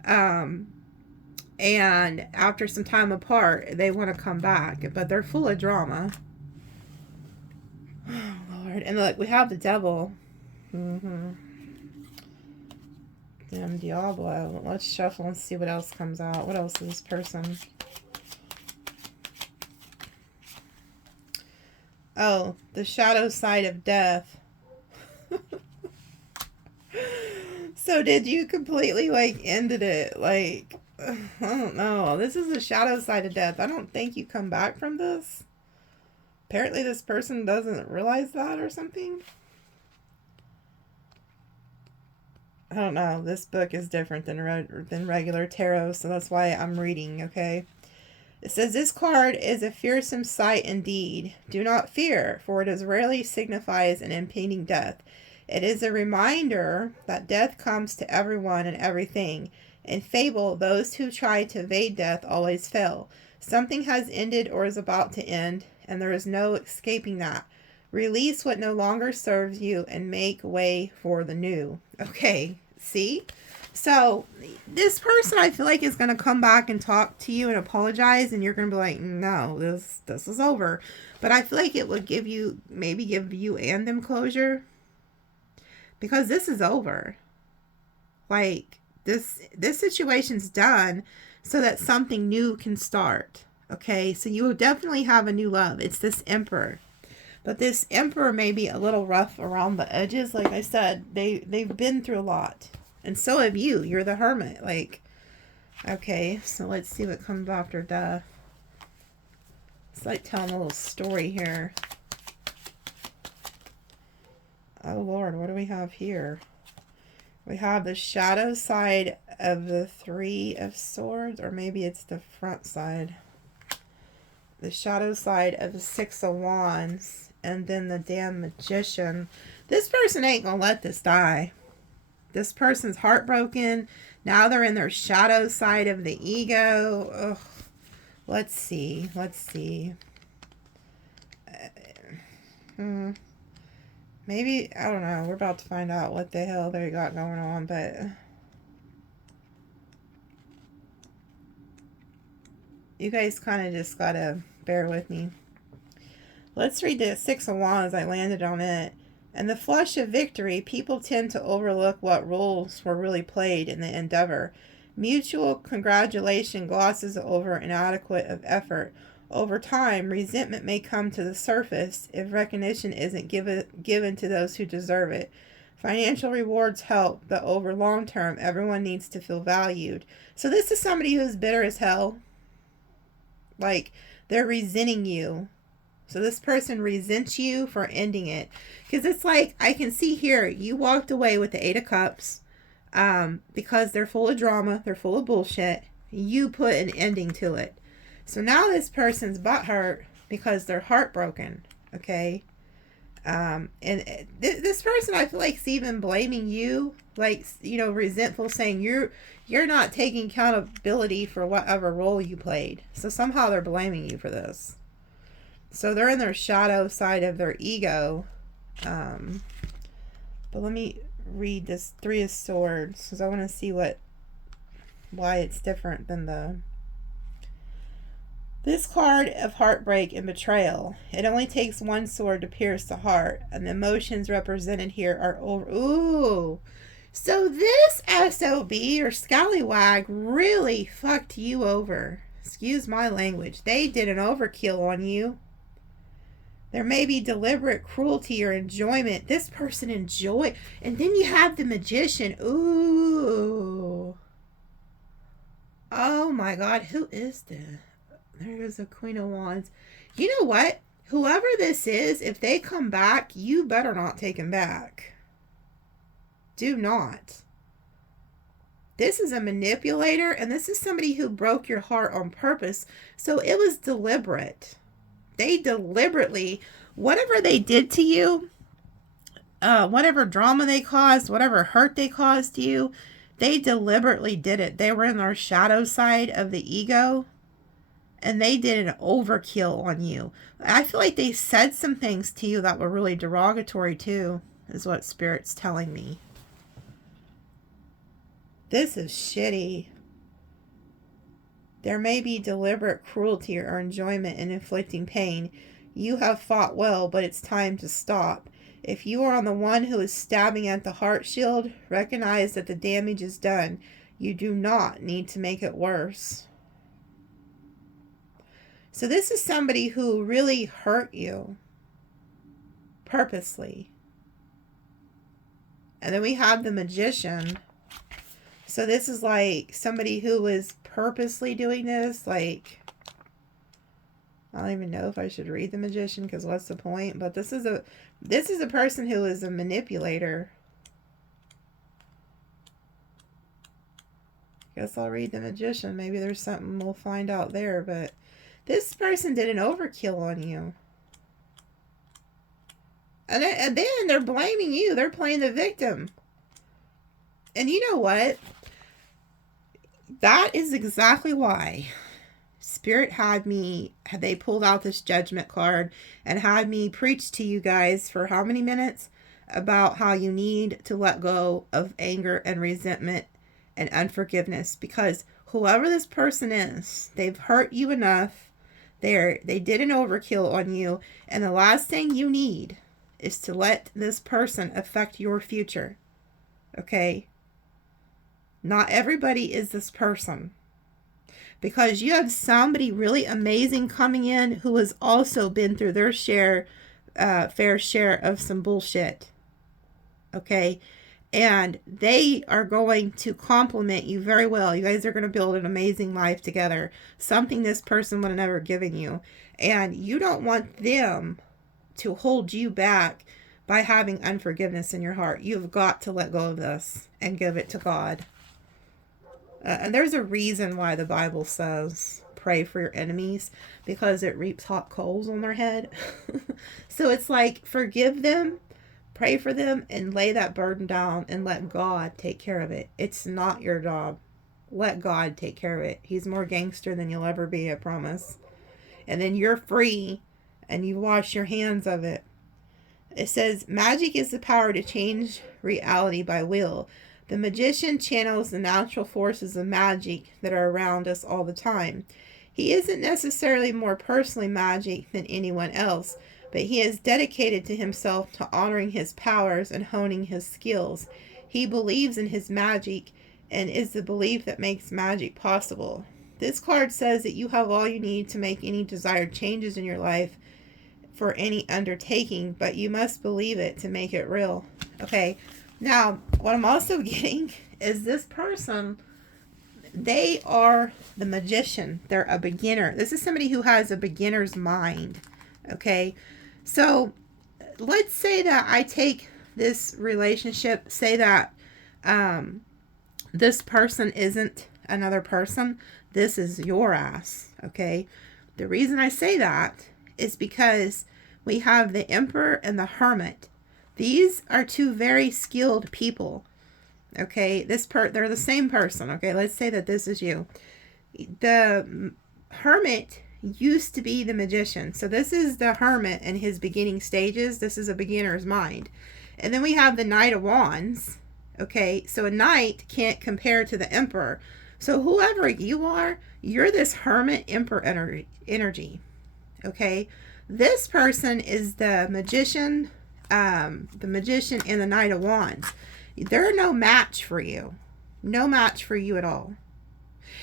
And after some time apart, they want to come back. But they're full of drama. Oh, Lord. And look, we have the devil. Damn Diablo. Let's shuffle and see what else comes out. What else is this person? Oh, the shadow side of death. So did you completely, like, ended it? Like, I don't know. This is the shadow side of death. I don't think you come back from this. Apparently this person doesn't realize that or something. I don't know. This book is different than regular tarot, so that's why I'm reading, okay? It says, this card is a fearsome sight indeed. Do not fear, for it as rarely signifies an impending death. It is a reminder that death comes to everyone and everything. In fable, those who try to evade death always fail. Something has ended or is about to end, and there is no escaping that. Release what no longer serves you and make way for the new. Okay, see? So, this person I feel like is going to come back and talk to you and apologize, and you're going to be like, no, this is over. But I feel like it would give you and them closure. Because this is over. Like, this situation's done so that something new can start. Okay, so you will definitely have a new love. It's this Emperor. But this Emperor may be a little rough around the edges. Like I said, they've been through a lot. And so have you. You're the Hermit. Like, okay, so let's see what comes after death. It's like telling a little story here. Oh, Lord, what do we have here? We have the shadow side of the Three of Swords, or maybe it's the front side. The shadow side of the Six of Wands, and then the damn Magician. This person ain't gonna let this die. This person's heartbroken. Now they're in their shadow side of the ego. Ugh. Let's see. Maybe, I don't know. We're about to find out what the hell they got going on, but you guys kind of just gotta bear with me. Let's read the Six of Wands. I landed on it. And the flush of victory, people tend to overlook what roles were really played in the endeavor. Mutual congratulation glosses over inadequate of effort. Over time, resentment may come to the surface if recognition isn't given to those who deserve it. Financial rewards help, but over long term, everyone needs to feel valued. So this is somebody who's bitter as hell. Like, they're resenting you. So this person resents you for ending it. Because it's like, I can see here, you walked away with the Eight of Cups. Because they're full of drama. They're full of bullshit. You put an ending to it. So now this person's butthurt because they're heartbroken. Okay? And this person, I feel like, is even blaming you. Like, you know, resentful, saying you're not taking accountability for whatever role you played. So somehow they're blaming you for this. So they're in their shadow side of their ego. But let me read this Three of Swords, because I want to see what why it's different than this card of heartbreak and betrayal. It only takes one sword to pierce the heart, and the emotions represented here are over. Ooh. So this SOB or scallywag really fucked you over. Excuse my language. They did an overkill on you. There may be deliberate cruelty or enjoyment. This person enjoyed. And then you have the magician. Ooh. Oh my God. Who is this? There goes the Queen of Wands. You know what? Whoever this is, if they come back, you better not take them back. Do not. This is a manipulator, and this is somebody who broke your heart on purpose. So it was deliberate. They deliberately, whatever they did to you, whatever drama they caused, whatever hurt they caused you, they deliberately did it. They were in their shadow side of the ego, and they did an overkill on you. I feel like they said some things to you that were really derogatory too, is what Spirit's telling me. This is shitty. There may be deliberate cruelty or enjoyment in inflicting pain. You have fought well, but it's time to stop. If you are on the one who is stabbing at the heart shield, recognize that the damage is done. You do not need to make it worse. So this is somebody who really hurt you purposely. And then we have the magician. So this is like somebody who was purposely doing this. Like, I don't even know if I should read the magician, because what's the point? But this is a person who is a manipulator. Guess I'll read the magician. Maybe there's something we'll find out there. But this person did an overkill on you. And then they're blaming you. They're playing the victim. And you know what? That is exactly why Spirit they pulled out this judgment card and had me preach to you guys for how many minutes about how you need to let go of anger and resentment and unforgiveness, because whoever this person is, they've hurt you enough. They did an overkill on you, and the last thing you need is to let this person affect your future. Okay? Not everybody is this person, because you have somebody really amazing coming in who has also been through their fair share of some bullshit. Okay? And they are going to compliment you very well. You guys are going to build an amazing life together. Something this person would have never given you. And you don't want them to hold you back by having unforgiveness in your heart. You've got to let go of this and give it to God. And there's a reason why the Bible says pray for your enemies, because it reaps hot coals on their head. So it's like, forgive them, pray for them, and lay that burden down and let God take care of it. It's not your job. Let God take care of it. He's more gangster than you'll ever be, I promise. And then you're free and you wash your hands of it. It says, magic is the power to change reality by will. The magician channels the natural forces of magic that are around us all the time. He isn't necessarily more personally magic than anyone else, but he is dedicated to himself to honoring his powers and honing his skills. He believes in his magic and is the belief that makes magic possible. This card says that you have all you need to make any desired changes in your life for any undertaking, but you must believe it to make it real. Okay. Now, what I'm also getting is this person, they are the magician. They're a beginner. This is somebody who has a beginner's mind. Okay. So let's say that I take this relationship, say that this person isn't another person. This is your ass. Okay. The reason I say that is because we have the Emperor and the Hermit. These are two very skilled people. Okay, they're the same person. Okay, let's say that this is you. The Hermit used to be the magician. So this is the Hermit in his beginning stages. This is a beginner's mind. And then we have the Knight of Wands. Okay, so a knight can't compare to the Emperor. So whoever you are, you're this Hermit Emperor energy. Okay? This person is the Magician and the Knight of Wands. They're no match for you. No match for you at all.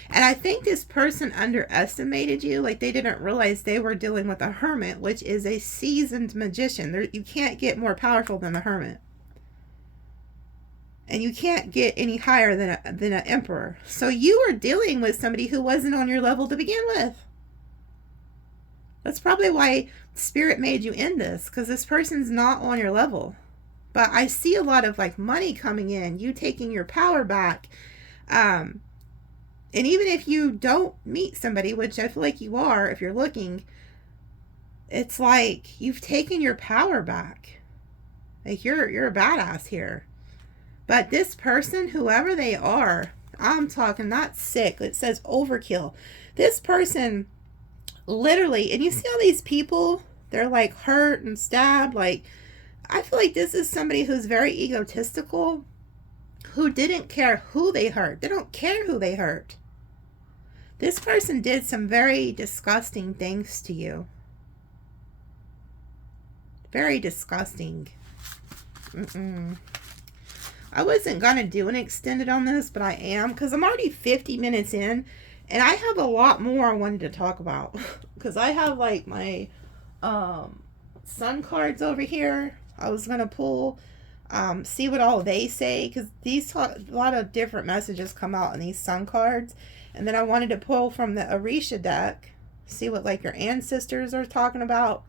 And I think this person underestimated you. Like, they didn't realize they were dealing with a Hermit, which is a seasoned magician. You can't get more powerful than the Hermit. And you can't get any higher than an Emperor. So you were dealing with somebody who wasn't on your level to begin with. That's probably why Spirit made you in this, because this person's not on your level. But I see a lot of like money coming in, you taking your power back. And even if you don't meet somebody, which I feel like you are if you're looking, it's like you've taken your power back. Like you're a badass here. But this person, whoever they are, I'm talking not sick. It says overkill. This person literally, and you see all these people, they're like hurt and stabbed. Like, I feel like this is somebody who's very egotistical, who didn't care who they hurt. They don't care who they hurt. This person did some very disgusting things to you. Very disgusting. I wasn't going to do an extended on this, but I am, because I'm already 50 minutes in, and I have a lot more I wanted to talk about. Because I have, like, my sun cards over here. I was going to pull, see what all they say, because a lot of different messages come out in these sun cards. And then I wanted to pull from the Orisha deck, see what, like, your ancestors are talking about.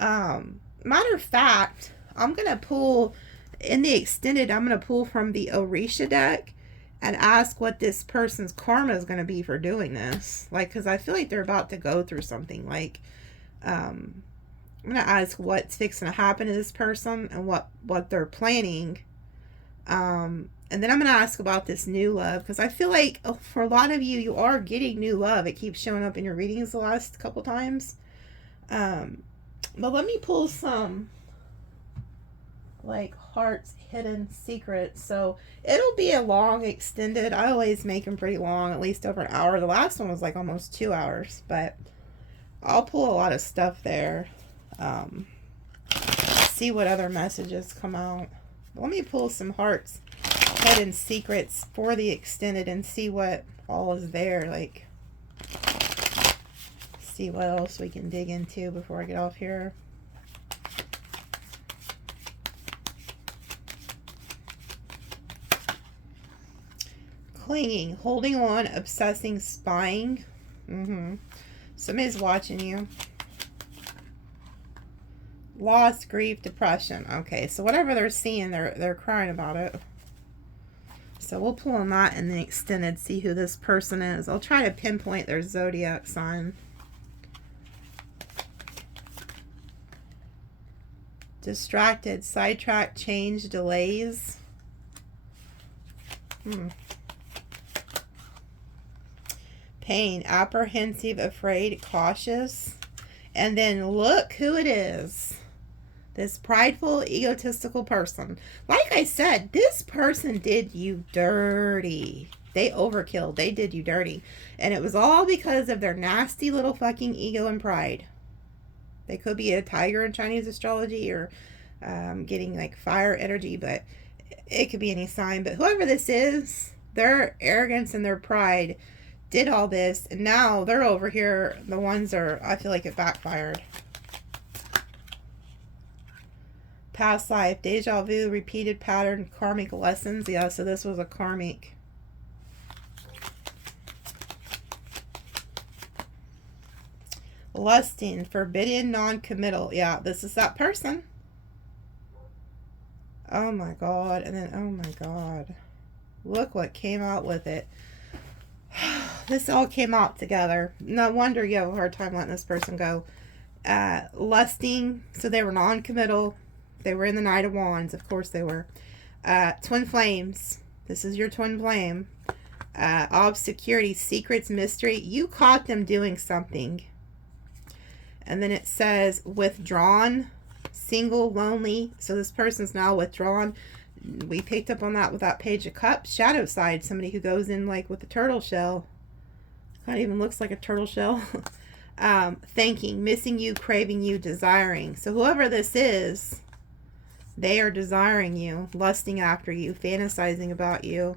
Matter of fact, I'm going to pull... in the extended, I'm going to pull from the Orisha deck and ask what this person's karma is going to be for doing this. Like, because I feel like they're about to go through something. Like, I'm going to ask what's fixing to happen to this person and what they're planning. And then I'm going to ask about this new love. Because I feel like for a lot of you, you are getting new love. It keeps showing up in your readings the last couple times. But let me pull some... like hearts hidden secrets. So it'll be a long extended. I always make them pretty long, at least over an hour. The last one was like almost 2 hours, but I'll pull a lot of stuff there. See what other messages come out. Let me pull some hearts hidden secrets for the extended and see what all is there. Like, see what else we can dig into before I get off here. Clinging, holding on, obsessing, spying. Somebody's watching you. Loss, grief, depression. Okay, so whatever they're seeing, they're crying about it. So we'll pull on that in the extended, see who this person is. I'll try to pinpoint their zodiac sign. Distracted, sidetracked, change, delays. Pain, apprehensive, afraid, cautious. And then look who it is. This prideful, egotistical person. Like I said, this person did you dirty. They overkilled. They did you dirty. And it was all because of their nasty little fucking ego and pride. They could be a tiger in Chinese astrology or getting like fire energy, but it could be any sign. But whoever this is, their arrogance and their pride did all this, and now they're over here. The ones are, I feel like it backfired. Past life, deja vu, repeated pattern, karmic lessons. Yeah, so this was a karmic. Lusting, forbidden, non-committal. Yeah, this is that person. Oh my God. And then, oh my God. Look what came out with it. This all came out together. No wonder you have a hard time letting this person go. Lusting, so they were non-committal. They were in the Knight of Wands. Of course they were. Twin flames. This is your twin flame. Obscurity, secrets, mystery. You caught them doing something. And then it says withdrawn, single, lonely. So this person's now withdrawn. We picked up on that with that Page of Cups. Shadow side, somebody who goes in like with the turtle shell. Kind of even looks like a turtle shell. Thinking, missing you, craving you, desiring. So whoever this is, they are desiring you, lusting after you, fantasizing about you.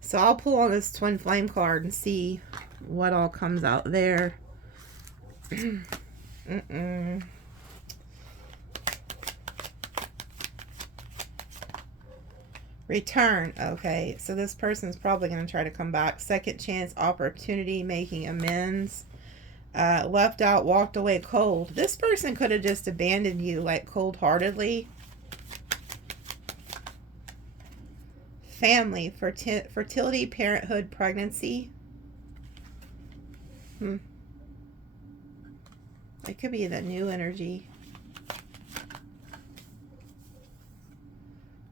So I'll pull on this Twin Flame card and see what all comes out there. Return. Okay, so this person's probably going to try to come back. Second chance, opportunity, making amends. Left out, walked away cold. This person could have just abandoned you like cold-heartedly. Family, fertility, parenthood, pregnancy. It could be the new energy.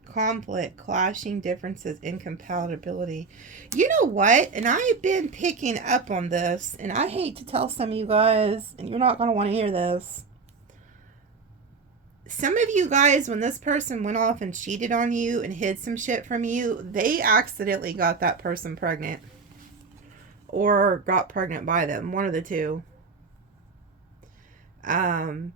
Conflict, clashing differences, incompatibility. You know what? And I've been picking up on this, and I hate to tell some of you guys, and you're not going to want to hear this. Some of you guys, when this person went off and cheated on you and hid some shit from you, they accidentally got that person pregnant. Or got pregnant by them. One of the two. And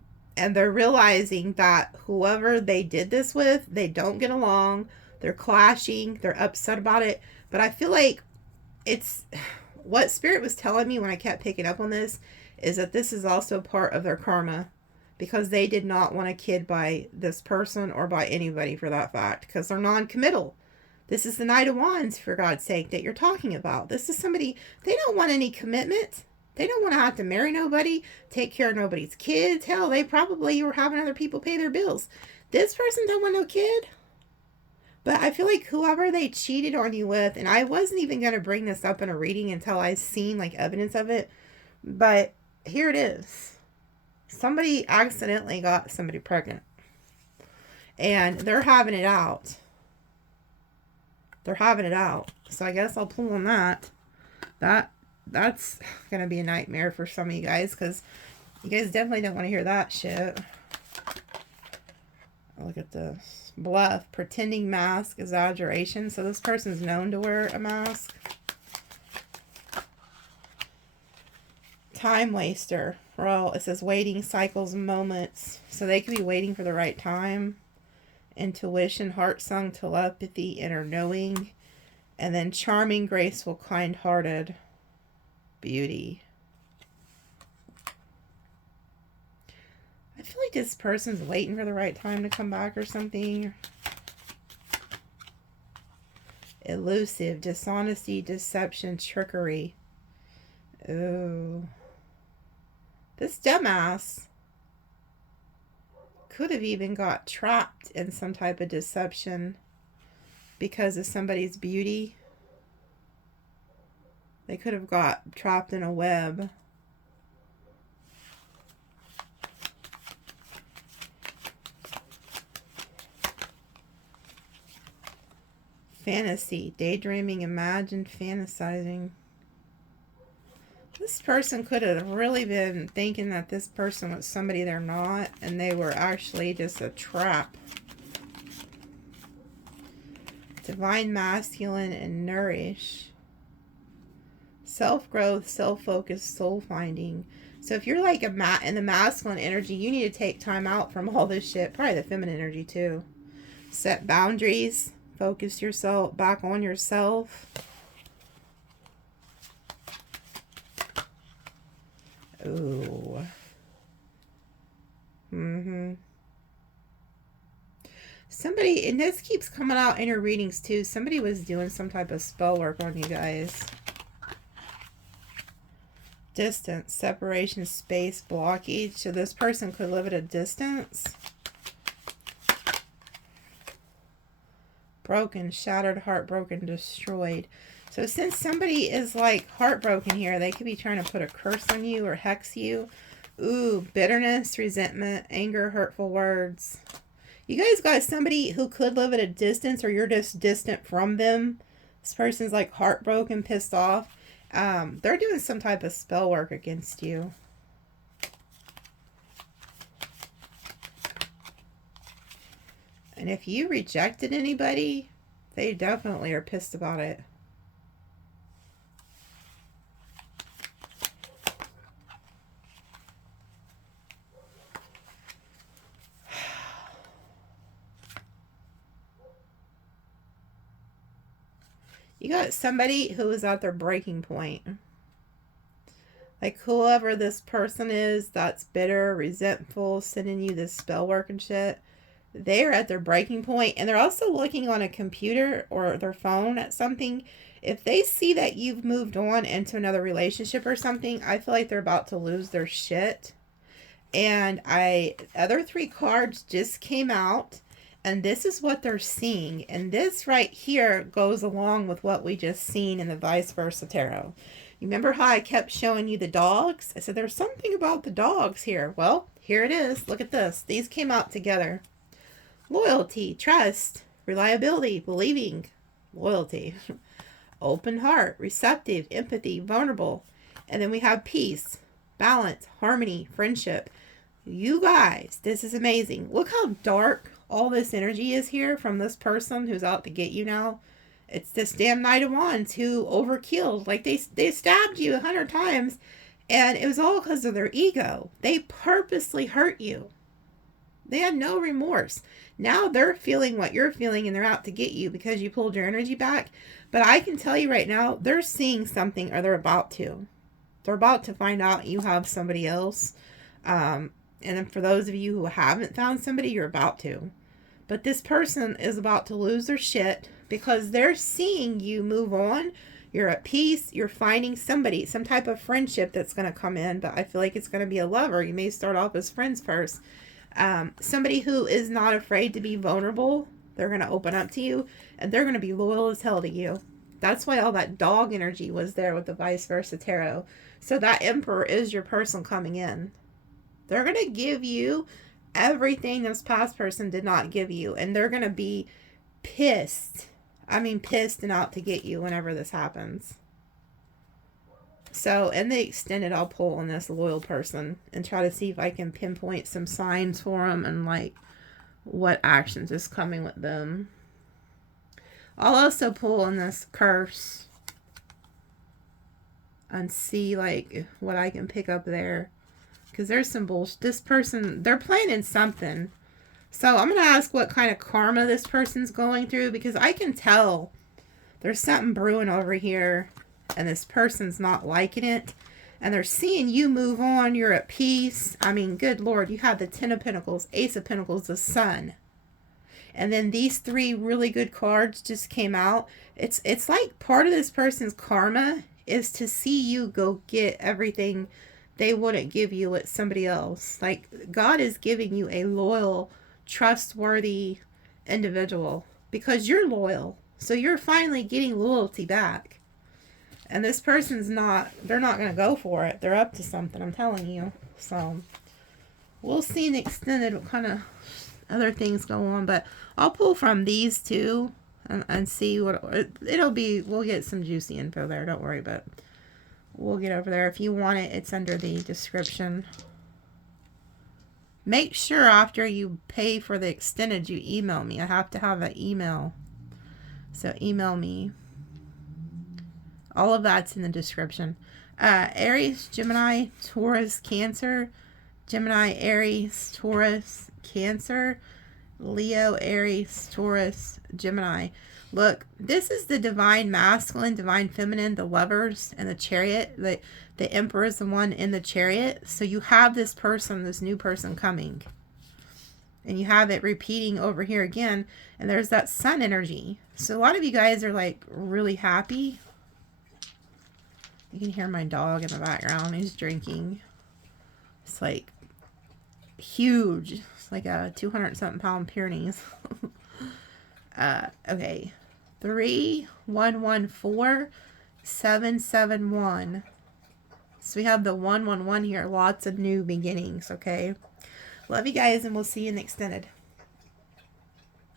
they're realizing that whoever they did this with, they don't get along. They're clashing. They're upset about it. But I feel like it's... What Spirit was telling me when I kept picking up on this is that this is also part of their karma. Because they did not want a kid by this person or by anybody for that fact. Because they're non-committal. This is the Knight of Wands, for God's sake, that you're talking about. This is somebody... They don't want any commitment. They don't want to have to marry nobody, take care of nobody's kids. Hell, they probably were having other people pay their bills. This person don't want no kid. But I feel like whoever they cheated on you with, and I wasn't even going to bring this up in a reading until I seen like evidence of it. But here it is. Somebody accidentally got somebody pregnant. And they're having it out. They're having it out. So I guess I'll pull on that. That's going to be a nightmare for some of you guys, because you guys definitely don't want to hear that shit. Look at this. Bluff, pretending, mask, exaggeration. So this person's known to wear a mask. Time waster. Well, it says waiting, cycles, moments. So they could be waiting for the right time. Intuition, heart-sung, telepathy, inner knowing. And then charming, graceful, kind-hearted. Beauty. I feel like this person's waiting for the right time to come back or something. Elusive, dishonesty, deception, trickery. Oh. This dumbass could have even got trapped in some type of deception because of somebody's beauty. They could have got trapped in a web. Fantasy, daydreaming, imagined, fantasizing. This person could have really been thinking that this person was somebody they're not, and they were actually just a trap. Divine masculine and nourish. Self-growth, self-focus, soul-finding. So if you're like in the masculine energy, you need to take time out from all this shit. Probably the feminine energy too. Set boundaries. Focus yourself back on yourself. Ooh. Somebody, and this keeps coming out in your readings too. Somebody was doing some type of spell work on you guys. Distance, separation, space, blockage. So this person could live at a distance. Broken, shattered, heartbroken, destroyed. So since somebody is like heartbroken here, they could be trying to put a curse on you or hex you. Ooh, bitterness, resentment, anger, hurtful words. You guys got somebody who could live at a distance, or you're just distant from them. This person's like heartbroken, pissed off. They're doing some type of spell work against you. And if you rejected anybody, they definitely are pissed about it. You got somebody who is at their breaking point. Like whoever this person is that's bitter, resentful, sending you this spell work and shit, they're at their breaking point, and they're also looking on a computer or their phone at something. If they see that you've moved on into another relationship or something, I feel like they're about to lose their shit. And other 3 cards just came out, and this is what they're seeing. And this right here goes along with what we just seen in the vice versa tarot. You remember how I kept showing you the dogs? I said there's something about the dogs here. Well, here it is. Look at this. These came out together. Loyalty, trust, reliability, believing, loyalty, open heart, receptive, empathy, vulnerable. And then we have peace, balance, harmony, friendship. You guys, this is amazing. Look how dark all this energy is here from this person who's out to get you now. It's this damn Knight of Wands who overkilled. Like they stabbed you 100 times, and it was all because of their ego. They purposely hurt you. They had no remorse. Now they're feeling what you're feeling, and they're out to get you because you pulled your energy back. But I can tell you right now, they're seeing something, or they're about to. They're about to find out you have somebody else. And then for those of you who haven't found somebody, you're about to. But this person is about to lose their shit because they're seeing you move on. You're at peace. You're finding somebody, some type of friendship that's going to come in. But I feel like it's going to be a lover. You may start off as friends first. Somebody who is not afraid to be vulnerable. They're going to open up to you. And they're going to be loyal as hell to you. That's why all that dog energy was there with the vice versa tarot. So that Emperor is your person coming in. They're going to give you everything this past person did not give you. And they're going to be pissed. I mean, pissed and out to get you whenever this happens. So, in the extended, I'll pull on this loyal person and try to see if I can pinpoint some signs for them and, like, what actions is coming with them. I'll also pull on this curse and see, like, what I can pick up there. Because there's some bullshit. This person, they're planning something. So I'm going to ask what kind of karma this person's going through. Because I can tell there's something brewing over here. And this person's not liking it. And they're seeing you move on. You're at peace. I mean, good Lord. You have the 10 of Pentacles, Ace of Pentacles, the Sun. And then these 3 really good cards just came out. It's like part of this person's karma is to see you go get everything they wouldn't give you with somebody else. Like, God is giving you a loyal, trustworthy individual because you're loyal. So you're finally getting loyalty back. And this person's not, they're not going to go for it. They're up to something, I'm telling you. So we'll see in the extended what kind of other things go on. But I'll pull from these 2 and see what it'll be. We'll get some juicy info there. Don't worry, but we'll get over there. If you want it, it's under the description. Make sure after you pay for the extended, you email me. I have to have an email. So email me. All of that's in the description. Aries, Gemini, Taurus, Cancer. Gemini, Aries, Taurus, Cancer. Leo, Aries, Taurus, Gemini. Look, this is the divine masculine, divine feminine, the lovers, and the chariot. The Emperor is the one in the chariot. So you have this person, this new person coming. And you have it repeating over here again. And there's that sun energy. So a lot of you guys are like really happy. You can hear my dog in the background. He's drinking. It's like huge. It's like a 200-something pound Pyrenees. Okay. 3114771. So we have the 111 here. Lots of new beginnings, okay? Love you guys, and we'll see you in the extended.